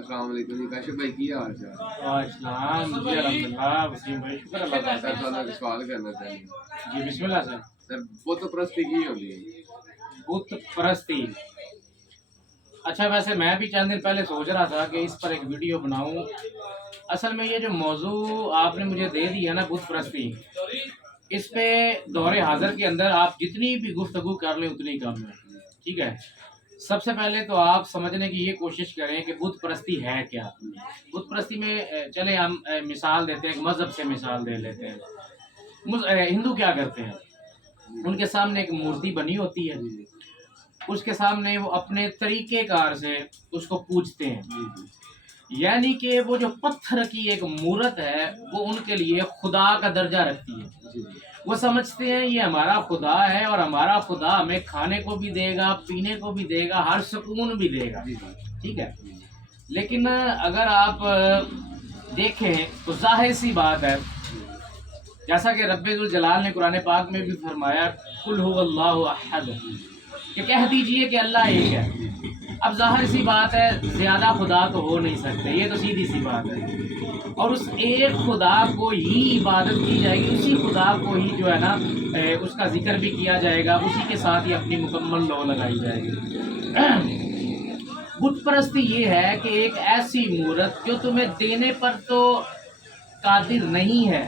السلام علیکم جی کاشف بھائی کی حال چال؟ السلام جی الحمدللہ وسیم بھائی شکر اللہ کا۔ سر تو ایک سوال کرنا چاہیے جی بسم اللہ سر۔ سر بت پرستی کی ہوتی ہے؟ بت پرستی، اچھا ویسے میں بھی چند دن پہلے سوچ رہا تھا کہ اس پر ایک ویڈیو بناؤں۔ اصل میں یہ جو موضوع آپ نے مجھے دے دیا نا بت پرستی، اس پہ دور حاضر کے اندر آپ جتنی بھی گفتگو کر لیں اتنی کم ہے، ٹھیک ہے۔ سب سے پہلے تو آپ سمجھنے کی یہ کوشش کریں کہ بت پرستی ہے کیا۔ بت پرستی میں چلے ہم مثال دیتے ہیں، ایک مذہب سے مثال دے لیتے ہیں۔ ہندو کیا کرتے ہیں، ان کے سامنے ایک مورتی بنی ہوتی ہے، اس کے سامنے وہ اپنے طریقے کار سے اس کو پوجتے ہیں، یعنی کہ وہ جو پتھر کی ایک مورت ہے وہ ان کے لیے خدا کا درجہ رکھتی ہے۔ وہ سمجھتے ہیں یہ ہمارا خدا ہے اور ہمارا خدا ہمیں کھانے کو بھی دے گا، پینے کو بھی دے گا، ہر سکون بھی دے گا، ٹھیک ہے۔ لیکن اگر آپ دیکھیں تو ظاہر سی بات ہے، جیسا کہ رب الجلال نے قرآن پاک میں بھی فرمایا قل هو اللہ احد، کہ کہہ دیجئے کہ اللہ ایک ہے۔ اب ظاہر سی بات ہے زیادہ خدا تو ہو نہیں سکتے، یہ تو سیدھی سی بات ہے، اور اس ایک خدا کو ہی عبادت کی جائے گی، اسی خدا کو ہی جو ہے نا اس کا ذکر بھی کیا جائے گا، اسی کے ساتھ ہی اپنی مکمل لو لگائی جائے گی۔ بت پرستی یہ ہے کہ ایک ایسی مورت جو تمہیں دینے پر تو قادر نہیں ہے،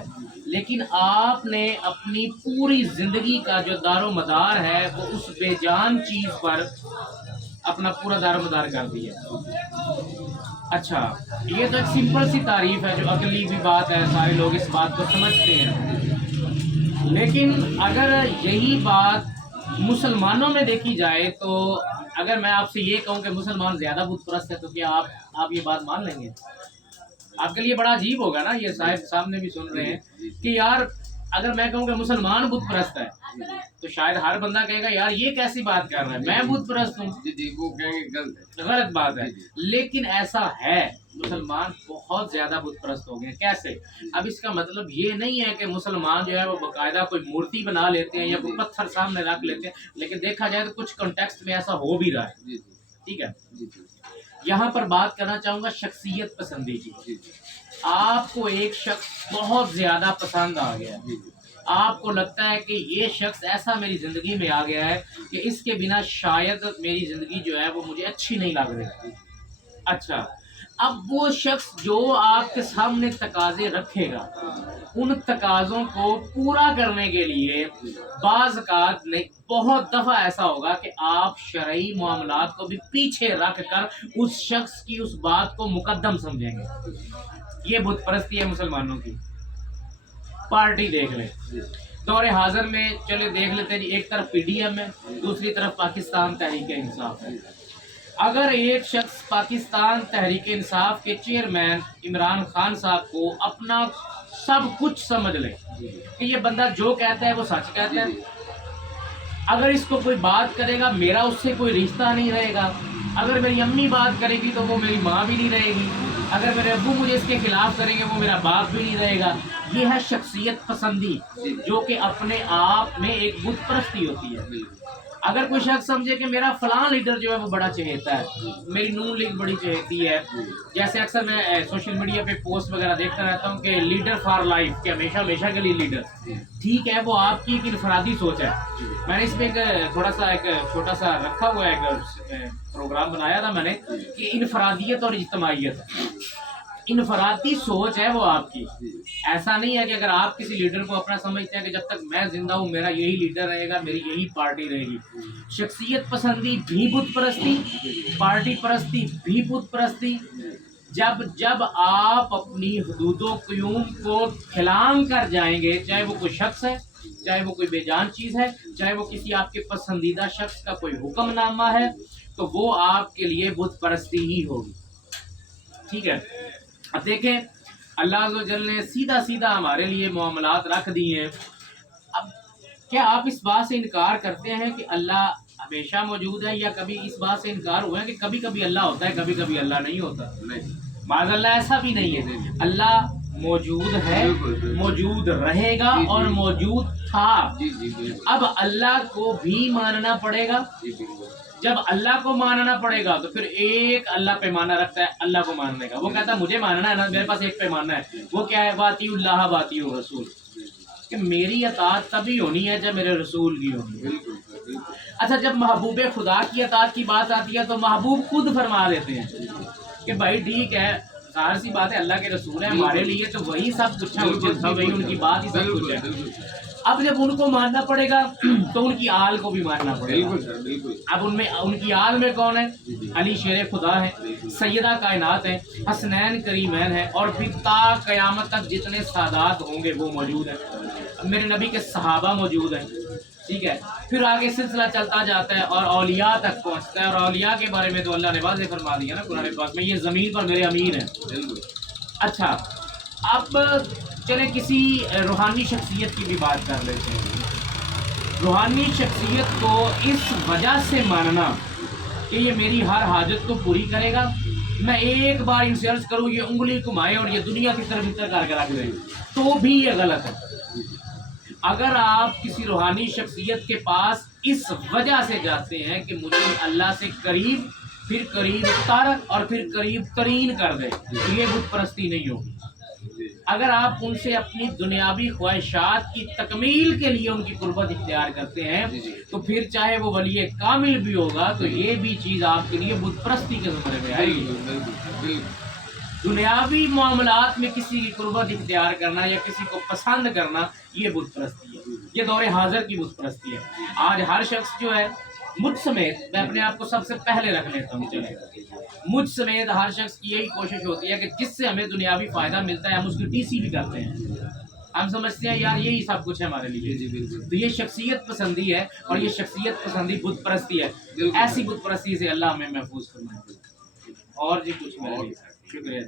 لیکن آپ نے اپنی پوری زندگی کا جو دار و مدار ہے وہ اس بے جان چیز پر اپنا پورا دار و مدار کر دیا۔ اچھا یہ تو ایک سمپل سی تعریف ہے جو عقلی بھی بات ہے، سارے لوگ اس بات کو سمجھتے ہیں، لیکن اگر یہی بات مسلمانوں میں دیکھی جائے تو اگر میں آپ سے یہ کہوں کہ مسلمان زیادہ بت پرست ہے تو کیا آپ یہ بات مان لیں گے؟ آپ کے لیے بڑا عجیب ہوگا نا، یہ صاحب سامنے بھی سن رہے ہیں کہ یار اگر میں کہوں کہ مسلمان بت پرست ہے تو شاید ہر بندہ کہے گا یار یہ کیسی بات کر رہا ہے، میں بت پرست ہوں، وہ کہیں گے غلط بات ہے۔ لیکن ایسا ہے، مسلمان بہت زیادہ بت پرست ہو گئے۔ کیسے؟ اب اس کا مطلب یہ نہیں ہے کہ مسلمان جو ہے وہ باقاعدہ کوئی مورتی بنا لیتے ہیں یا کوئی پتھر سامنے رکھ لیتے ہیں، لیکن دیکھا جائے تو کچھ کنٹیکسٹ میں ایسا ہو بھی رہا ہے، ٹھیک ہے۔ یہاں پر بات کرنا چاہوں گا شخصیت پسندی کی۔ آپ کو ایک شخص بہت زیادہ پسند آ گیا ہے، آپ کو لگتا ہے کہ یہ شخص ایسا میری زندگی میں آ گیا ہے کہ اس کے بنا شاید میری زندگی جو ہے وہ مجھے اچھی نہیں لگ رہی۔ اچھا اب وہ شخص جو آپ کے سامنے تقاضے رکھے گا، ان تقاضوں کو پورا کرنے کے لیے بعض اوقات نہیں بہت دفعہ ایسا ہوگا کہ آپ شرعی معاملات کو بھی پیچھے رکھ کر اس شخص کی اس بات کو مقدم سمجھیں گے۔ یہ بت پرستی ہے مسلمانوں کی۔ پارٹی دیکھ لیں، دور حاضر میں چلے دیکھ لیتے ہیں، ایک طرف پی ڈی ایم ہے، دوسری طرف پاکستان تحریک انصاف ہے۔ اگر ایک شخص پاکستان تحریک انصاف کے چیئرمین عمران خان صاحب کو اپنا سب کچھ سمجھ لے کہ یہ بندہ جو کہتا ہے وہ سچ کہتا ہے، اگر اس کو کوئی بات کرے گا میرا اس سے کوئی رشتہ نہیں رہے گا، اگر میری امی بات کرے گی تو وہ میری ماں بھی نہیں رہے گی، اگر میرے ابو مجھے اس کے خلاف کریں گے وہ میرا باپ بھی نہیں رہے گا، یہ ہے شخصیت پسندی، جو کہ اپنے آپ میں ایک بت پرستی ہوتی ہے۔ اگر کوئی شخص سمجھے کہ میرا فلاں لیڈر جو ہے وہ بڑا چہیتا ہے، میری نون لیگ بڑی چہیتی ہے، جیسے اکثر میں سوشل میڈیا پہ پوسٹ وغیرہ دیکھتا رہتا ہوں کہ لیڈر فار لائف، کہ ہمیشہ کے لیے لیڈر، ٹھیک ہے وہ آپ کی ایک انفرادی سوچ ہے۔ میں نے اس میں ایک تھوڑا سا ایک چھوٹا سا رکھا ہوا ہے، ایک پروگرام بنایا تھا میں نے کہ انفرادیت اور اجتماعیت، انفرادی سوچ ہے وہ آپ کی۔ ایسا نہیں ہے کہ اگر آپ کسی لیڈر کو اپنا سمجھتے ہیں کہ جب تک میں زندہ ہوں میرا یہی لیڈر رہے گا، میری یہی پارٹی رہے گی۔ شخصیت پسندی بھی بت پرستی، پارٹی پرستی بھی بت پرستی۔ جب آپ اپنی حدود و قیوم کو کھلام کر جائیں گے، چاہے وہ کوئی شخص ہے، چاہے وہ کوئی بے جان چیز ہے، چاہے وہ کسی آپ کے پسندیدہ شخص کا کوئی حکم نامہ ہے، تو وہ آپ کے لیے بت پرستی ہی ہوگی، ٹھیک ہے۔ اب دیکھیں اللہ عز و جل نے سیدھا ہمارے لیے معاملات رکھ دیے ہیں۔ اب کیا آپ اس بات سے انکار کرتے ہیں کہ اللہ ہمیشہ موجود ہے، یا کبھی اس بات سے انکار ہوا ہے کہ کبھی کبھی اللہ ہوتا ہے کبھی کبھی اللہ نہیں ہوتا؟ معاذ اللہ ایسا بھی نہیں ہے، اللہ موجود ہے، موجود رہے گا اور موجود تھا۔ اب اللہ کو بھی ماننا پڑے گا، جب اللہ کو ماننا پڑے گا تو پھر ایک اللہ پیمانہ رکھتا ہے اللہ کو ماننے کا، وہ کہتا ہے مجھے ماننا ہے نا، میرے پاس ایک پیمانہ ہے، وہ کیا ہے؟ باتی اللہ باتی رسول، کہ میری اطاعت تبھی ہونی ہے جب میرے رسول کی ہونی ہے۔ بالکل سر، بالکل۔ اچھا جب محبوب خدا کی اطاعت کی بات آتی ہے تو محبوب خود فرما دیتے ہیں کہ بھائی ٹھیک ہے، ظاہر سی بات ہے اللہ کے رسول ہیں ہمارے لیے تو وہی سب کچھ ہے، وہی ان کی بات ہی سب کچھ ہے۔ اب جب ان کو ماننا پڑے گا تو ان کی آل کو بھی ماننا پڑے گا۔ بالکل سر، بالکل۔ اب ان کی آل میں کون ہے؟ علی شیر خدا ہے، سیدہ کائنات ہیں، حسنین کریمین ہیں، اور پھر تا قیامت تک جتنے سادات ہوں گے وہ موجود ہیں، میرے نبی کے صحابہ موجود ہیں، ٹھیک ہے۔ پھر آگے سلسلہ چلتا جاتا ہے اور اولیاء تک پہنچتا ہے، اور اولیاء کے بارے میں تو اللہ نے واضح فرما دیا نا قرآن پاک میں، یہ زمین پر میرے امیر ہیں۔ بالکل۔ اچھا اب چلیں کسی روحانی شخصیت کی بھی بات کر لیتے ہیں۔ روحانی شخصیت کو اس وجہ سے ماننا کہ یہ میری ہر حاجت کو پوری کرے گا، میں ایک بار ان سے عرض کروں یہ انگلی گھمائے اور یہ دنیا کی طرف اتر کر کے رکھ دیں تو بھی یہ غلط ہے۔ اگر آپ کسی روحانی شخصیت کے پاس اس وجہ سے جاتے ہیں کہ مجھے اللہ سے قریب، پھر قریب تر اور پھر قریب ترین کر دے، تو یہ بت پرستی نہیں ہوگی۔ اگر آپ ان سے اپنی دنیاوی خواہشات کی تکمیل کے لیے ان کی قربت اختیار کرتے ہیں تو پھر چاہے وہ ولی کامل بھی ہوگا تو یہ بھی چیز آپ کے لیے بت پرستی کے زمرے میں آئے گی۔ دنیاوی معاملات میں کسی کی قربت اختیار کرنا یا کسی کو پسند کرنا یہ بت پرستی ہے، یہ دور حاضر کی بت پرستی ہے۔ آج ہر شخص جو ہے مجھ سمیت، میں اپنے آپ کو سب سے پہلے رکھ لیتا ہوں، چلے مجھ سمیت ہر شخص کی یہی کوشش ہوتی ہے کہ جس سے ہمیں دنیاوی فائدہ ملتا ہے ہم اس کی ٹی سی بھی کرتے ہیں، ہم سمجھتے ہیں یار یہی سب کچھ ہے ہمارے لیے، تو یہ شخصیت پسندی ہے اور یہ شخصیت پسندی بت پرستی ہے۔ ایسی بت پرستی سے اللہ ہمیں محفوظ فرمائے۔ اور جی کچھ میرے لیے شکریہ۔